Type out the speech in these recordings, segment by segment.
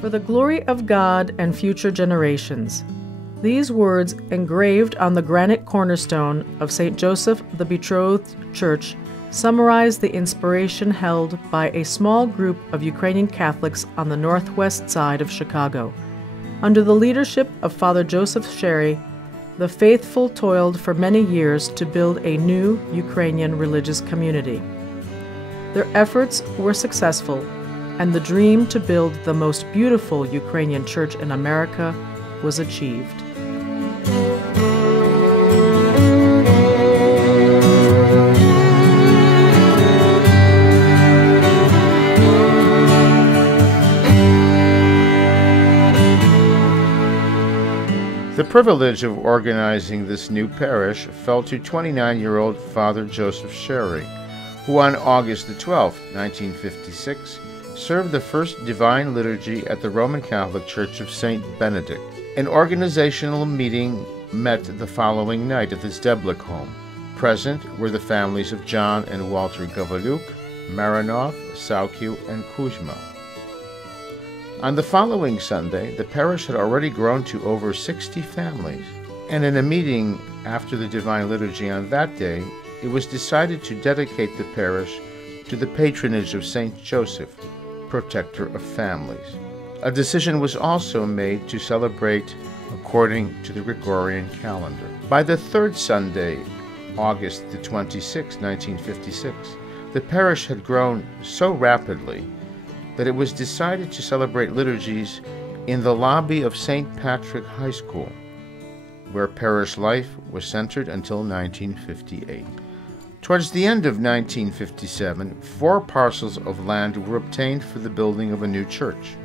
for the glory of God and future generations. These words, engraved on the granite cornerstone of St. Joseph the Betrothed Church, summarize the inspiration held by a small group of Ukrainian Catholics on the northwest side of Chicago. Under the leadership of Father Joseph Shary, the faithful toiled for many years to build a new Ukrainian religious community. Their efforts were successful, and the dream to build the most beautiful Ukrainian church in America was achieved. The privilege of organizing this new parish fell to 29-year-old Father Joseph Shary, who on August 12, 1956, served the first Divine Liturgy at the Roman Catholic Church of St. Benedict. An organizational meeting met the following night at the Zdeblik home. Present were the families of John and Walter Gavaluk, Marinov, Sawkiw, and Kuzma. On the following Sunday, the parish had already grown to over 60 families, and in a meeting after the Divine Liturgy on that day, it was decided to dedicate the parish to the patronage of St. Joseph, protector of families. A decision was also made to celebrate according to the Gregorian calendar. By the third Sunday, August 26, 1956, the parish had grown so rapidly that it was decided to celebrate liturgies in the lobby of St. Patrick High School, where parish life was centered until 1958. Towards the end of 1957, 4 parcels of land were obtained for the building of a new church.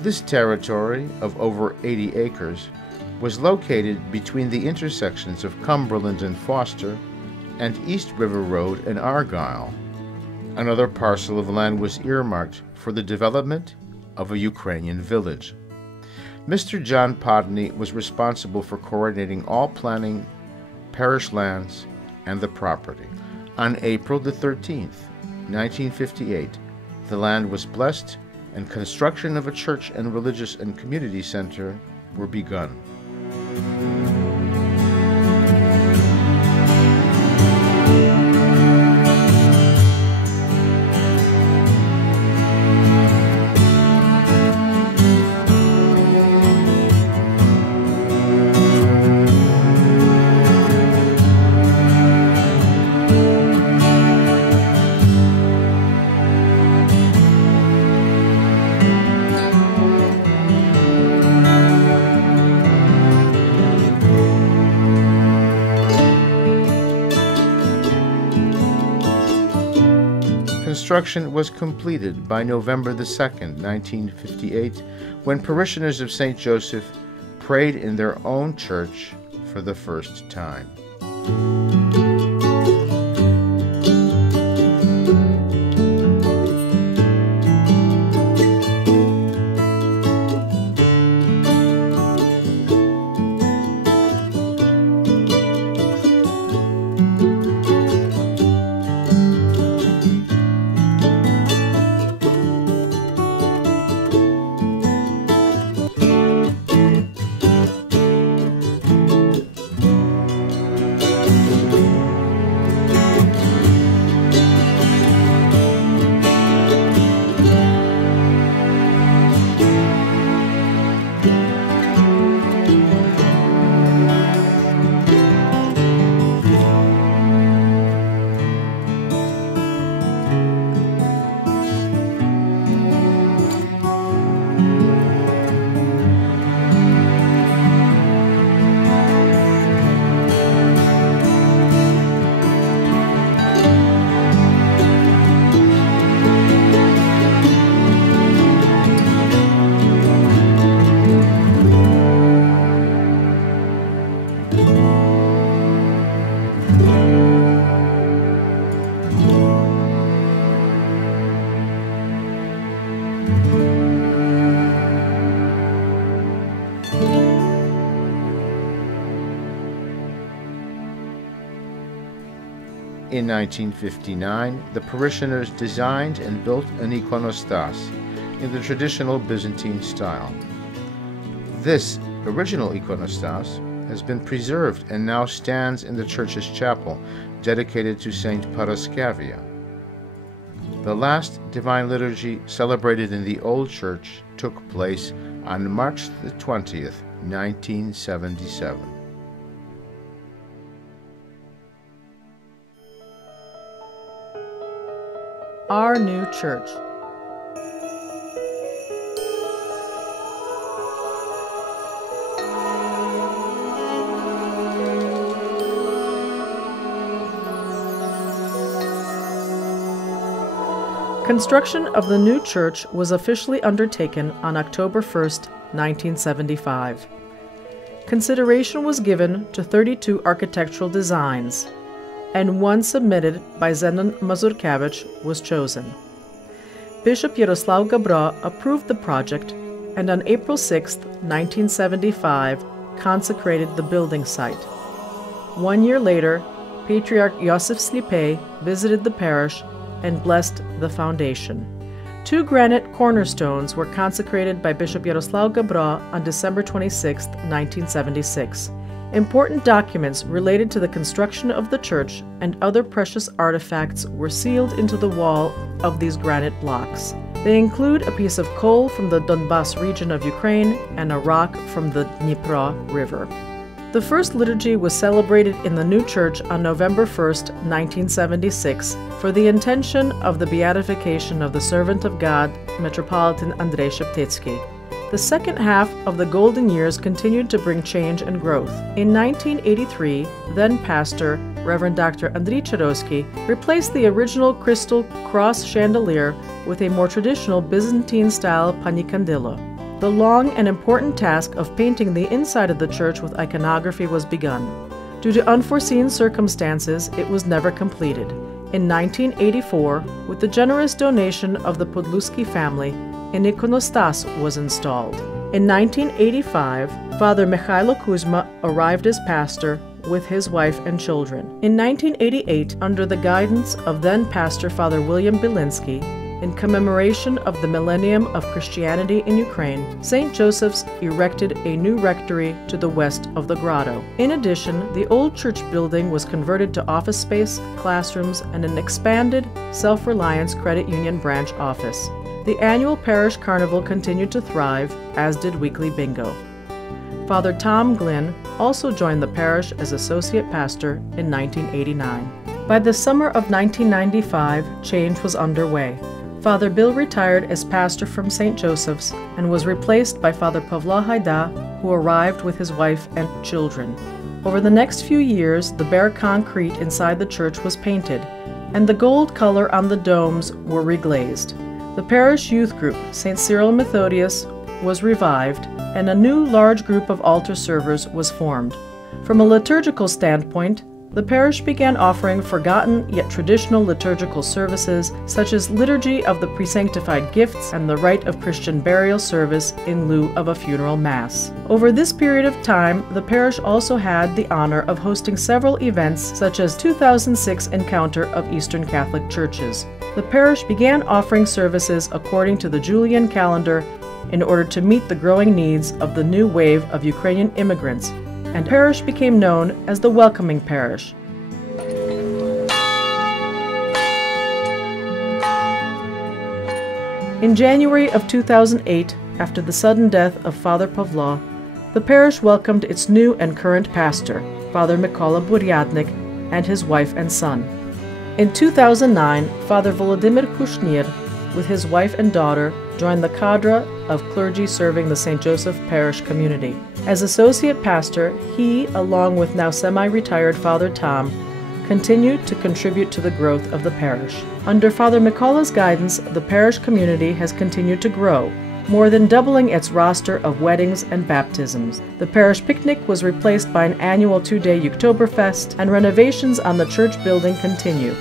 This territory of over 80 acres was located between the intersections of Cumberland and Foster and East River Road and Argyle. Another parcel of land was earmarked for the development of a Ukrainian village. Mr. John Podney was responsible for coordinating all planning, parish lands, and the property. On April 13, 1958, the land was blessed and construction of a church and religious and community center were begun. Construction was completed by November 2, 1958, when parishioners of St. Joseph prayed in their own church for the first time. In 1959, the parishioners designed and built an iconostas, in the traditional Byzantine style. This original iconostas has been preserved and now stands in the church's chapel, dedicated to Saint Parascavia. The last Divine Liturgy celebrated in the Old Church took place on March the 20th, 1977. Our new church. Construction of the new church was officially undertaken on October 1st, 1975. Consideration was given to 32 architectural designs, and one submitted by Zenon Mazurkiewicz was chosen. Bishop Yaroslav Gabra approved the project and on April 6, 1975, consecrated the building site. 1 year later, Patriarch Joseph Slipe visited the parish and blessed the foundation. 2 granite cornerstones were consecrated by Bishop Yaroslav Gabra on December 26, 1976. Important documents related to the construction of the church and other precious artifacts were sealed into the wall of these granite blocks. They include a piece of coal from the Donbas region of Ukraine and a rock from the Dnipro River. The first liturgy was celebrated in the new church on November 1, 1976, for the intention of the beatification of the servant of God, Metropolitan Andrei Sheptetsky. The second half of the golden years continued to bring change and growth. In 1983, then-pastor Reverend Dr. Andriy Cherosky replaced the original crystal cross chandelier with a more traditional Byzantine-style panicandillo. The long and important task of painting the inside of the church with iconography was begun. Due to unforeseen circumstances, it was never completed. In 1984, with the generous donation of the Podluski family, an ikonostas was installed. In 1985, Father Mikhailo Kuzma arrived as pastor with his wife and children. In 1988, under the guidance of then-pastor Father William Bilinsky, in commemoration of the millennium of Christianity in Ukraine, St. Joseph's erected a new rectory to the west of the grotto. In addition, the old church building was converted to office space, classrooms, and an expanded Self-Reliance Credit Union branch office. The annual parish carnival continued to thrive, as did weekly bingo. Father Tom Glynn also joined the parish as associate pastor in 1989. By the summer of 1995, change was underway. Father Bill retired as pastor from St. Joseph's and was replaced by Father Pavla Hayda, who arrived with his wife and children. Over the next few years, the bare concrete inside the church was painted, and the gold color on the domes were reglazed. The parish youth group, St. Cyril and Methodius, was revived, and a new large group of altar servers was formed. From a liturgical standpoint, the parish began offering forgotten yet traditional liturgical services such as Liturgy of the Presanctified Gifts and the Rite of Christian Burial Service in lieu of a funeral mass. Over this period of time, the parish also had the honor of hosting several events such as 2006 Encounter of Eastern Catholic Churches. The parish began offering services according to the Julian calendar in order to meet the growing needs of the new wave of Ukrainian immigrants, and parish became known as the Welcoming Parish. In January of 2008, after the sudden death of Father Pavla, the parish welcomed its new and current pastor, Father Mykola Buryadnik, and his wife and son. In 2009, Father Volodymyr Kushnir, with his wife and daughter, joined the cadre of clergy serving the St. Joseph Parish community. As associate pastor, he, along with now semi-retired Father Tom, continued to contribute to the growth of the parish. Under Father Mykola's guidance, the parish community has continued to grow, more than doubling its roster of weddings and baptisms. The parish picnic was replaced by an annual 2-day Oktoberfest, and renovations on the church building continue,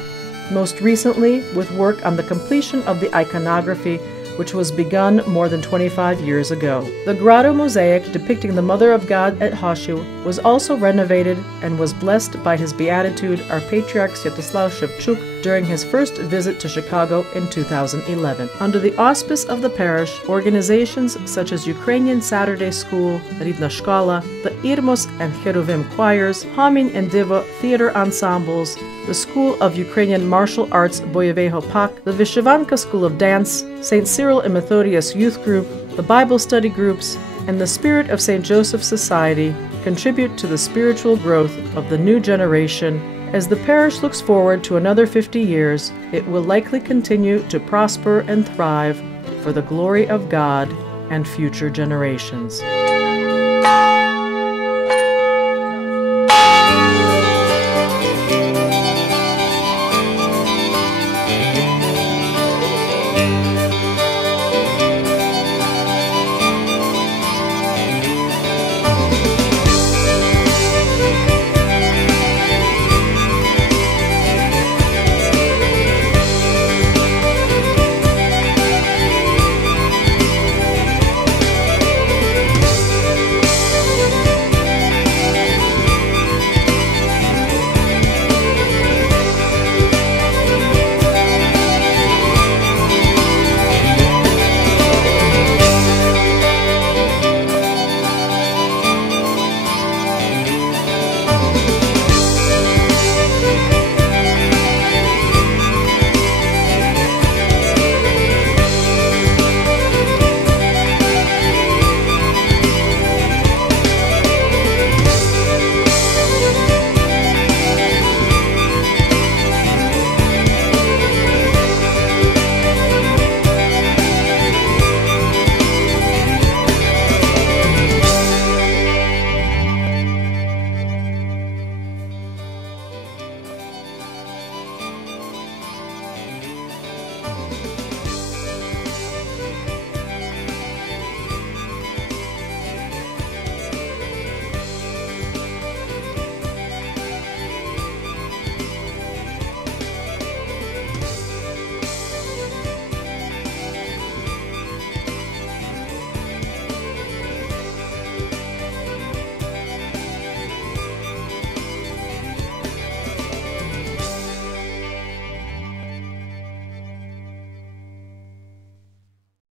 most recently with work on the completion of the iconography, which was begun more than 25 years ago. The grotto mosaic depicting the Mother of God at Sawkiw was also renovated and was blessed by His Beatitude, our Patriarch Sviatoslav Shevchuk, during his first visit to Chicago in 2011. Under the auspice of the parish, organizations such as Ukrainian Saturday School, Ridna Shkola, the Irmos and Cheruvim choirs, Hamin and Divo theater ensembles, the School of Ukrainian Martial Arts Boyeveho Pak, the Vyshivanka School of Dance, St. Cyril and Methodius Youth Group, the Bible study groups, and the Spirit of St. Joseph Society contribute to the spiritual growth of the new generation. As the parish looks forward to another 50 years, it will likely continue to prosper and thrive for the glory of God and future generations.